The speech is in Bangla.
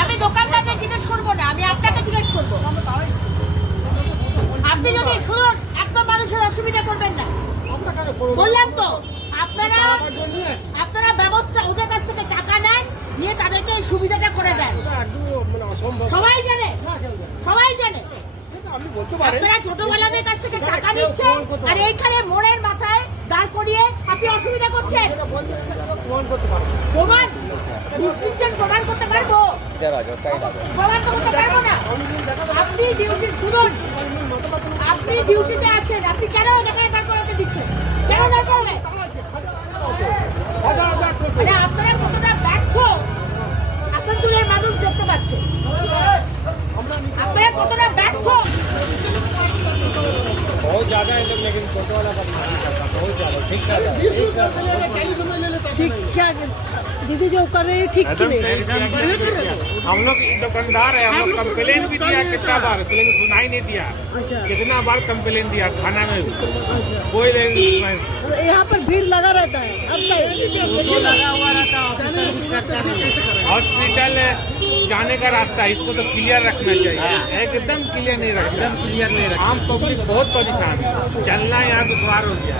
আমি দোকানদারকে জিজ্ঞেস করবো না, আমি আপনাকে জিজ্ঞেস করবো। আপনি যদি শুনুন, একদম মানুষের অসুবিধা করবেন না, বললাম তো। আপনারা ব্যবস্থা, ওদের কাছ থেকে টাকা নেন, নিয়ে তাদেরকে এই সুবিধাটা করে দেন। সবাই জানে, সবাই জানে আপনারা টোটোওয়ালাদের কাছ থেকে টাকা নিচ্ছেন, আর এইখানে মোড়ের মাথায় দাঁড় করিয়ে আপনি অসুবিধা করছেন। প্রমাণ প্রমাণ করতে পারবো? প্রমাণ তো করতে পারবো না। আপনি ডিউটি, শুনুন, আপনি ডিউটিতে আছেন, আপনি কেন এখানে দাঁড় করাতে দিচ্ছেন? কেন দাঁড় করাবে? আপনারা কতটা ব্যর্থ আসানসোলের মানুষ দেখতে পাচ্ছে। আপনারা কতটা ব্যর্থ। बहुत ज्यादा है लेकिन फोटो वाला का नहीं करता, बहुत ज्यादा। ठीक क्या दीदी जो कर रहे हैं ठीक नहीं। हम लोग दुकानदार है, हम लोग कंप्लेन भी दिया कितना बार, लेकिन सुनाई नहीं दिया। कितना बार कंप्लेन दिया थाना में भी, कोई यहाँ पर भीड़ लगा रहता है। अब लगा हुआ रहता है। हॉस्पिटल जाने का रास्ता, इसको तो क्लियर रखना चाहिए, एकदम क्लियर नहीं रखना, एकदम क्लियर नहीं रखना। आम पब्लिक बहुत परेशान है, चलना यहाँ दुश्वार हो गया।